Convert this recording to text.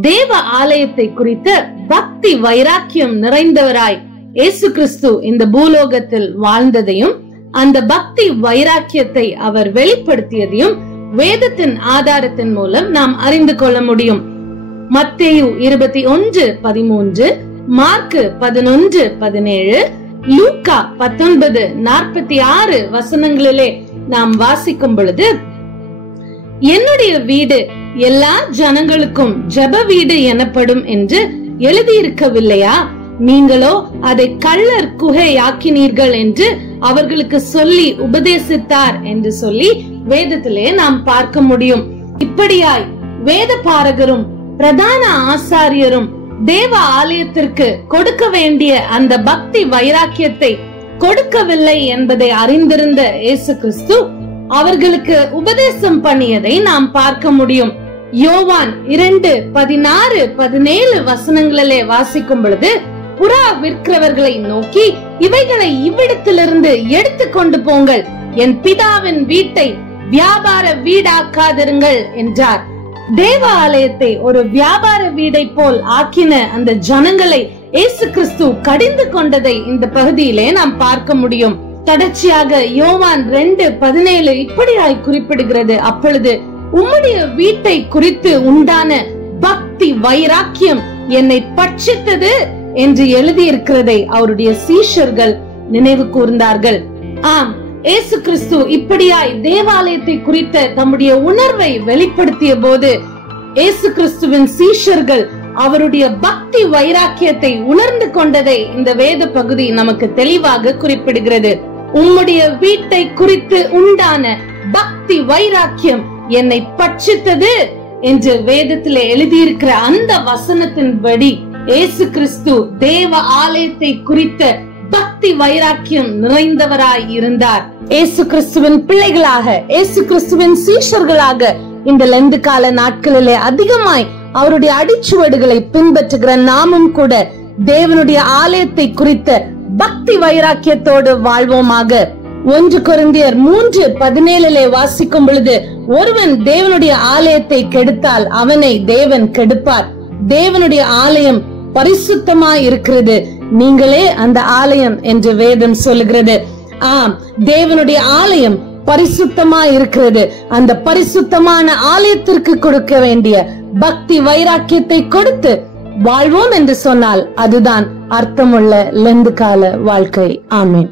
தேவ ஆலயத்தை குறித்த பக்தி வைராக்கியம் நிறைந்தவராய் இயேசு கிறிஸ்து இந்த பூலோகத்தில் வாழ்ந்ததையும் அந்த பக்தி வைராக்கியத்தை அவர் வெளிப்படுத்தியதையும் வேதத்தின் ஆதாரத்தின் மூலம் நாம் அறிந்து கொள்ள முடியும். மத்தேயு 21:13, மார்க்கு 11:17, லூக்கா 19:46 வசனங்களிலே நாம் வாசிக்கும் பொழுது, என்னுடைய வீடு எல்லா ஜனங்களுக்கும் ஜெப வீடு எனப்படும் என்று எழுதியிருக்கவில்லையா? நீங்களோ அதை கள்ளர் குகையாக்கினீர்கள் என்று அவர்களுக்கு சொல்லி உபதேசித்தார் என்று சொல்லி வேதத்திலே நாம் பார்க்க முடியும். இப்படியாய் வேத பாரகரும் பிரதான ஆசாரியரும் தேவ ஆலயத்திற்கு கொடுக்க வேண்டிய அந்த பக்தி வைராக்கியத்தை கொடுக்கவில்லை என்பதை அறிந்திருந்த இயேசு கிறிஸ்து அவர்களுக்கு உபதேசம் பண்ணியதை நாம் பார்க்க முடியும். யோவான் 2:16-17 வசனங்களிலே வாசிக்கும் பொழுது, புறா விற்கிறவர்களை நோக்கி, இவைகளை இவ்விடத்திலிருந்து எடுத்து கொண்டு போங்கள், என் பிதாவின் வீட்டை வியாபார வீடாக்காதிருங்கள் என்றார். தேவ ஆலயத்தை ஒரு வியாபார வீடை போல் ஆக்கின அந்த ஜனங்களை இயேசு கிறிஸ்து கடிந்து கொண்டதை இந்த பகுதியிலே நாம் பார்க்க முடியும். தொடர்ச்சியாக யோவான் 2:17 இப்படியாய் குறிப்பிடுகிறது, அப்பொழுது உம்முடைய வீட்டை குறித்து உண்டான பக்தி வைராக்கியம் என்னை பட்சித்தது என்று எழுதியிருக்கிறதை அவருடைய சீஷர்கள் நினைவு கூர்ந்தார்கள். ஆம், இயேசு கிறிஸ்து இப்படியாய் தேவாலயத்தை குறித்த தம்முடைய உணர்வை வெளிப்படுத்திய போது இயேசு கிறிஸ்துவின் சீஷர்கள் அவருடைய பக்தி வைராக்கியத்தை உணர்ந்து கொண்டதை இந்த வேத பகுதி நமக்கு தெளிவாக குறிப்பிடுகிறது. உம்முடைய வீட்டை குறித்து உண்டான பக்தி வைராக்கியம் என்னை பட்சித்தது என்று வேதத்திலே எழுதியிருக்கிற அந்த வசனத்தின்படி இயேசு கிறிஸ்து தேவ ஆலயத்தை குறித்த பக்தி வைராக்கியம் நிறைந்தவராய் இருந்தார். இயேசு கிறிஸ்துவின் பிள்ளைகளாக, இயேசு கிறிஸ்துவின் சீஷர்களாக இந்த லெந்து கால நாட்களிலே அதிகமாய் அவருடைய அடிச்சுவடுகளை பின்பற்றுகிற நாமும் கூட தேவனுடைய ஆலயத்தை குறித்த பக்தி வைராக்கியத்தோடு வாழ்வோமாக. 1 கொரிந்தியர் 3:17 வாசிக்கும் பொழுது, ஒருவன் தேவனுடைய ஆலயத்தை கெடுத்தால் அவனை தேவன் கெடுப்பார். தேவனுடைய ஆலயம் பரிசுத்தமாய் இருக்கிறது, நீங்களே அந்த ஆலயம் என்று வேதம் சொல்லுகிறது. ஆம், தேவனுடைய ஆலயம் பரிசுத்தமாய் இருக்கிறது. அந்த பரிசுத்தமான ஆலயத்திற்கு கொடுக்க வேண்டிய பக்தி வைராக்கியத்தை கொடுத்து வாழ்வோம் என்று சொன்னால் அதுதான் அர்த்தமுள்ள லெந்து கால வாழ்க்கை. ஆமென்.